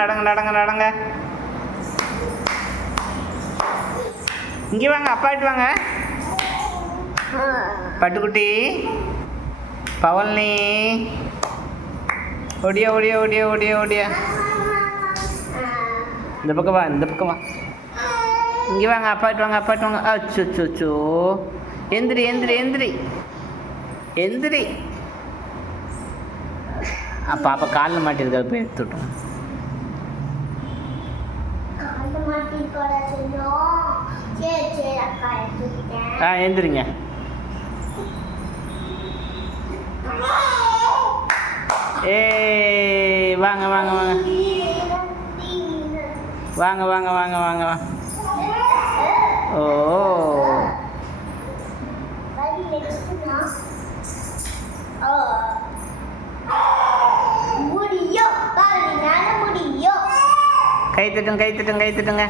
நடங்க நடங்க நடங்க. இங்கே வாங்க, அப்பாட்டு வாங்க. பட்டுக்குட்டி, பவல்னி, ஒடியா ஒடியா ஒடியா ஒடியா ஒடியா. இந்த பக்கம் வா, இந்த பக்கம் வா. இங்கே வாங்க, அப்பாட்டு வாங்க, அப்பாட்டு வாங்க. அச்சோ, எந்திரி எந்திரி எந்திரி எந்திரி. பாப்பா காலில் மாட்டிருக்காது, போய் எடுத்துட்டோம். எந்திரிங்க. வாங்க வாங்க வாங்க வாங்க வாங்க வாங்க வாங்க வாங்க. ஓ கை தட்டுங்க, கை தட்டுங்க, கை தட்டுங்க.